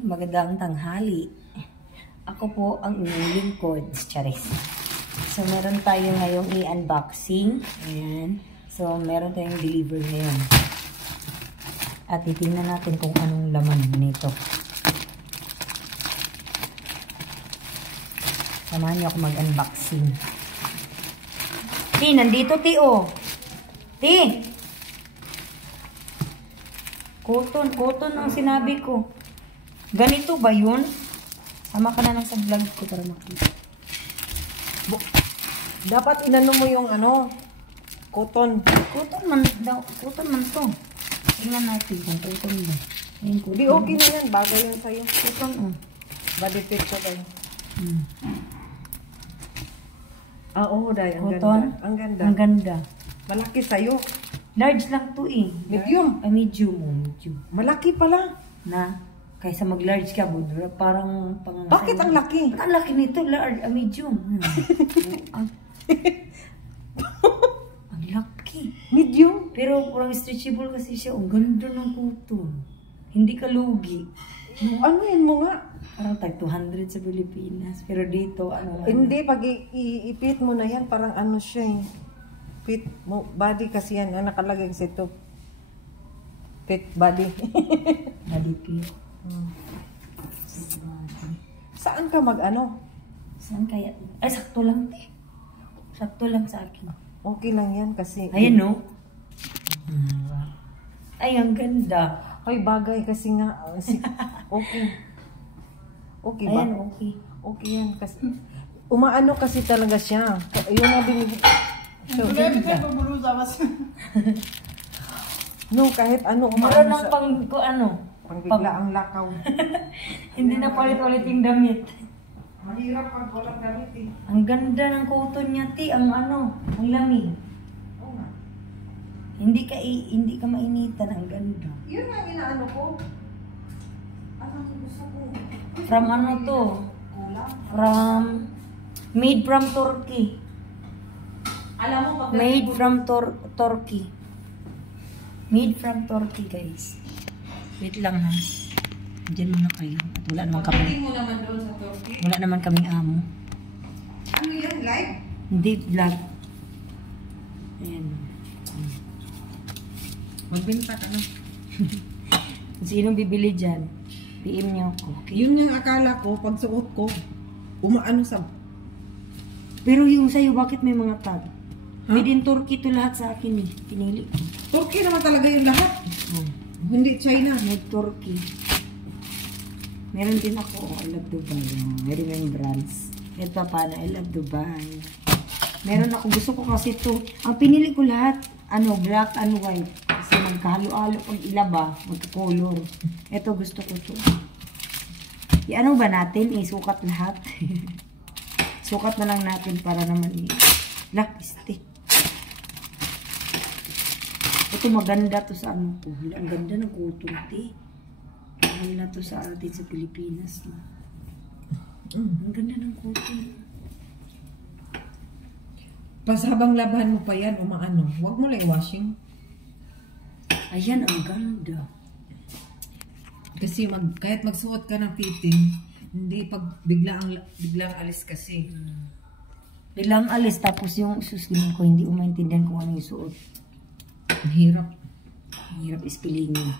magandang tanghali. Ako po ang inyong lingkod, Charis. So, meron tayo ngayong i-unboxing. Ayan. So, meron tayong deliver ngayon. At titingnan natin kung anong laman nito. Samahan niyo ako mag-unboxing. Ti, nandito, Ti, oh. Ti! Cotton ang sinabi ko. Ganito ba yun? Sama ka na lang sa vlog ko para makita. Dapat inano mo yung ano, cotton. Cotton man to. Tingnan natin kung cotton ba. Ayun, cotton. Di okay na yan. Bagay yan sa'yo. Cotton, oh. Body fit ko tayo. Ah, oo, Day. Ang Cotton? ganda. Ang ganda. Ang ganda. Malaki sa'yo. Large lang to eh. Medium. Medium. Medium. Malaki pala. Na, kaysa mag-large ka, budra, parang pang... Bakit ang laki? Ang laki nito, large, medium. Ang laki. Medium? Pero parang stretchable kasi siya. Ang ganda ng cotton. Hindi ka lugi. Ano yan mo nga? Parang tag 200 sa Pilipinas. Pero dito, ano? Hindi, pag iipit mo na yan, parang ano siya eh. Fit mo, body kasi yan. Ang nakalagay sa ito. Fit body. Body fit. Saan ka mag-ano? Saan kaya? Ay, sakto lang eh. Sakto lang sa akin. Okay lang yan kasi... Ayan, no? Ay, ang ganda. Ay, bagay kasi nga. Okay. Okay ba? Ayan, okay. Okay yan. Kasi, umaano kasi talaga siya. Yung nga binibig... So, no, kahit ano Meron umaano ng sa... pang ang lakaw. Hindi na palit-ulit yung damit. Mahirap pag walang damit eh. Ang ganda ng cotton niya, Ti. Ang lamig. Oo nga. Hindi ka mainitan. Ang ganda. Yun ang inaano ko. Anong gusto ko? From ano to? Made from Turkey. Alam mo, pag... Made from Turkey. Made from Turkey, guys. Wait lang, ha. Diyan muna kayo. At wala naman kami. Pagdating mo naman doon sa Turkey. Wala naman kaming amo. Ano yan? Live? Hindi vlog. Ayan. Magbinta ka na. Kung sinong bibili dyan, PM niyo ako. Okay? Yun yung akala ko, pag suot ko, umaano sa... Pero yung sa'yo, bakit may mga tag? Made in Turkey to lahat sa akin eh. Pinili ko. Turkey naman talaga yung lahat. Oh. Hindi China. Made Turkey. Meron din ako, I love Dubai. May remembrance. Ito pa na, I love Dubai. Meron ako, gusto ko kasi ito. Ang pinili ko lahat, black and white. Kasi magkahalo-halo pag ilaba, magkakolor. Ito gusto ko ito. Ano ba natin? Sukat lahat. Sukat na lang natin para naman black stick. Ito maganda to sa ano ko. Ang ganda ng cotton, Ti. Mahal na to sa atin sa Pilipinas. No? Ang ganda ng cotton. Pas habang labahan mo pa yan, umaano, huwag mo lang washing. Ayan, ang ganda. Kasi kahit magsuot ka ng fitting, hindi pag biglang alis kasi. Bilang alis, tapos yung susunod ko, hindi umaintindihan kung ano yung suot. Ang hirap. Ang hirap ispilingin.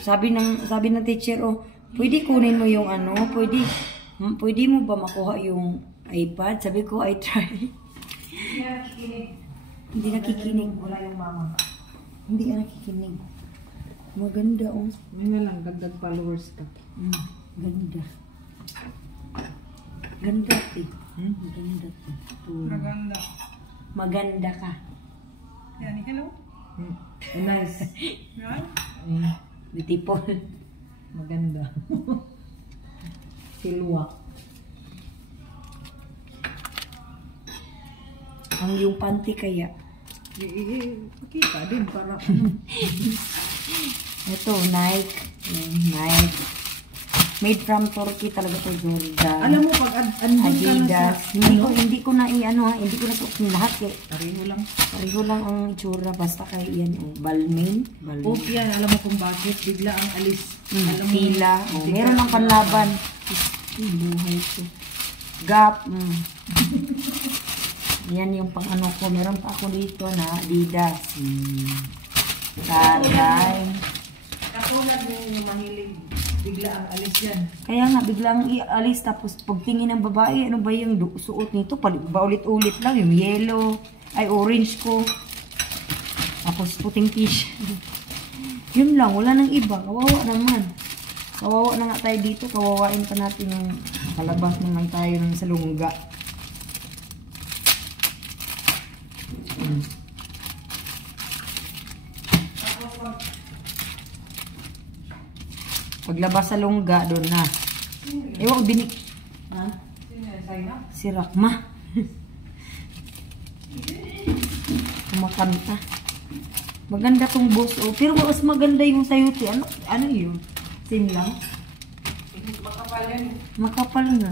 Sabi ng teacher, pwede kunin mo yung pwede mo ba makuha yung iPad? Sabi ko, I try. Hindi nakikinig. Wala yung mama. Hindi ka nakikinig. Maganda, oh. May na lang, dagdag followers ka. Ganda. Ganda, eh. Maganda to. Maganda. Maganda ka. Yan, hello? Nice. Beautiful. Maganda. Silwa. Ang yung panty kaya. Pakita din para Ito, Nike. Nike. Made from Turkey talaga to, Jordan. Alam mo, pag andun ka na Adidas. sa... Hindi ko na hindi ko na suot yung lahat eh. Pareho lang. Pareho lang ang itsura, basta kay yan, Balmain. Okay yan, alam mo kung bakit. Bigla ang alis. Alam mo, Fila. Meron ng panlaban. Buhay ko. Gap. Yan yung pang ano ko. Meron pa ako dito na Adidas. Taray. Katulad ng mahilig. Bigla ang alis yan. Kaya nga, biglang ialis. Tapos pagtingin ng babae, ano ba yung suot nito? Paulit-ulit lang. Yung yellow. Ay, orange ko. Tapos puting fish. Yun lang. Wala nang iba. Kawawa naman. Kawawa na nga tayo dito. Kawawain pa natin yung kalabas naman tayo ng salungga. Paglabas sa lungga, doon na. Ewan ko, binik. Ha? Si Rakma. Kumakanta. Maganda tong boss. Oh. Pero mas maganda yung sayote. Ano yun? Sin lang? Makapal yan. Makapal nga.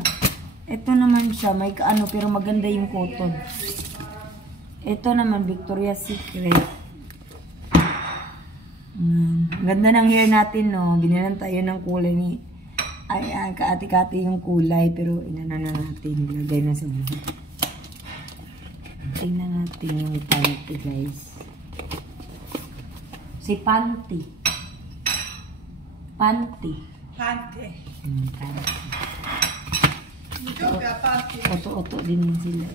Ito naman siya. May kaano pero maganda yung cotton. Ito naman, Victoria's Secret. Ganda ng hair natin, no? Binilan tayo ng kulay ni... Ay, kaati-kati yung kulay. Pero inana na natin. Ilagay na sa buhay. Tingnan natin yung panty, guys. Si panty. Panty. Panty. Panty. Oto-oto din yun sila.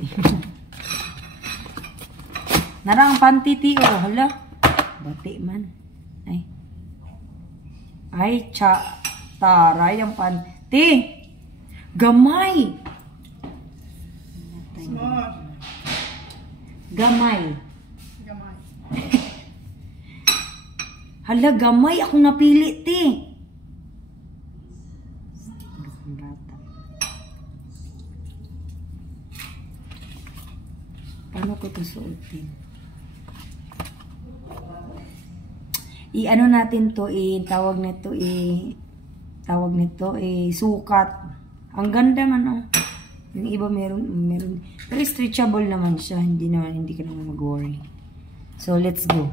Narang panty, tiyo. Hala. Bati man. Ay, taray ang panty. Gamay. Small. Gamay. Gamay. Hala, gamay. Ako napili, ti. Paano ko ito suotin? I-ano natin to, tawag nito, sukat. Ang ganda man, oh. Yung iba meron. Pero stretchable naman siya. Hindi ka naman mag-worry. So, let's go.